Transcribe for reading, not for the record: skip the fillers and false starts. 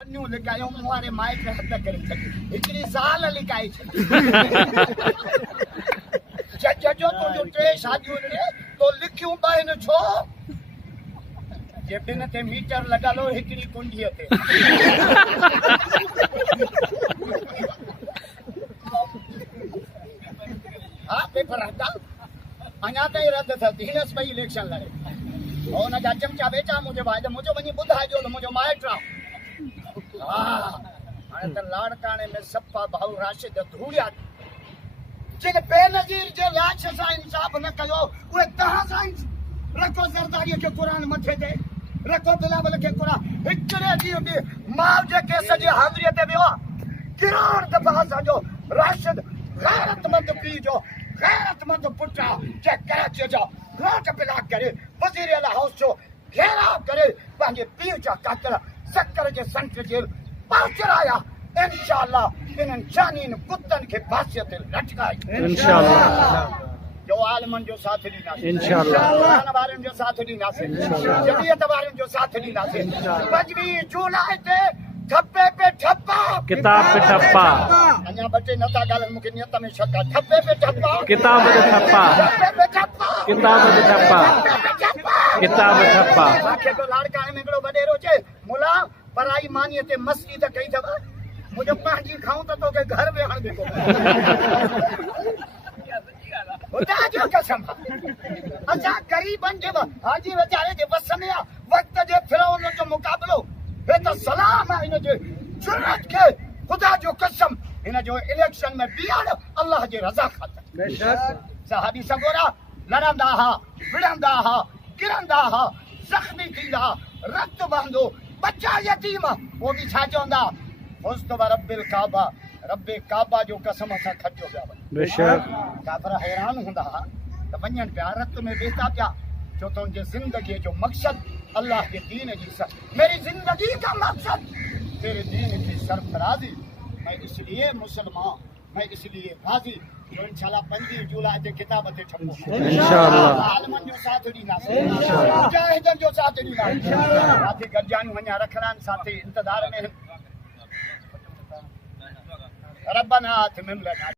न्यू लिकायो मुहारे माइक हद करे छॾी हिकिड़ी साल लिकाई छॾी जज जो तो टे शादियूं ने तो लिखियूं ॿ छो जे बिन ते मीटर लॻल हो हिकिड़ी कुंडीअ ते हा पेपर हटा अञा ताईं रद्द थियसि हिनसि पई इलेक्शन लड़े और हुनजा चमचा वेचा मुंहिंजो भाई त मुंहिंजो वञी ॿुधाइजो त मुंहिंजो माइट आहे हाणे त लाड़काणे में सपा भाऊ राशिद धूड़िया जिन बेनज़ीर जे लाश सां इंसाफ़ न कयो उहे तव्हां सां रखो ज़रदारीअ खे क़ुर मथे ते रखो बिलावल खे क़ुर हिकिड़े ॾींहं बि माउ जे केस जी हाज़िरीअ ते वियो आहे किराड़ दफ़ा असांजो राशिद गैरतमंद पीउ जो गैरतमंद पुटु आहे जे कराचीअ जा घोट पिला करे वज़ीर अल हाउस जो घेराव करे पंहिंजे पीउ जा काकड़ शक्कर जे संट जे पाचराया इंशाअल्लाह इन्हनि जानीन कुतनि खे फांसीअ ते लटकाए इंशाअल्लाह जो आलमनि जो साथ ॾींदासीं इंशाअल्लाह क़ुरान वारनि जो साथ ॾींदासीं जमीयत वारनि जो साथ ॾींदासीं 25 जुलाई ते ठप्पे पे ठप्पा किताब पे ठप्पा अञा बचे नथा ॻाल्हाइनि मूंखे नियत में शक आहे ठप्पे पे ठप्पा किताब पे ठप्पा ठप्पे पे ठप्पा किताब पे ठप्पा किताब पे ठप्पा मूंखे तो लाड़काणे में हिकिड़ो वॾेरो चए मुला पराई मानीअ ते मस्ती त कई अथव मुंहिंजो पंहिंजी खाऊं त तोखे घर वेहण ॾिठो ख़ुदा जो कसम असां ग़रीबनि जे हाजी वीचारे जे वस में आहे वक़्त जे फिरौन जो मुक़ाबिलो हे त सलाम आहे हिन जे जुर्रत खे ख़ुदा जो कसम हिन जो इलेक्शन में बीहण अल्लाह जे रज़ा ख़ातिर सहाबी सगोरा लड़ंदा हुआ विढ़ंदा हुआ किरंदा हुआ ज़ख़्मी थींदा रक्त बहंदो बच्चा यतीम वो भी छा चवंदा फुज़्तु रब्बिल काबा रब्बे काबा जो कसम सां खटियो पिया बेशक काफ़िर हैरान हूंदा हुआ त वञनि पिया रत में वेता पिया छो त उनजे ज़िंदगीअ जो मक़सद अल्लाह के दीन जी मेरी जिंदगी का मकसद तेरे दीन की सरफराजी मैं इसलिए मुसलमान मैं इसलिए गाजी जो इंशाअल्लाह 25 जुलाई ते किताब ते छपो इंशाअल्लाह आलमनि जो साथ ॾींदासीं मुजाहिदनि जो साथ ॾींदासीं साथी गॾिजानियूं अञा रखिणा आहिनि साथी इंतज़ार में रब्बना आतिमिम लना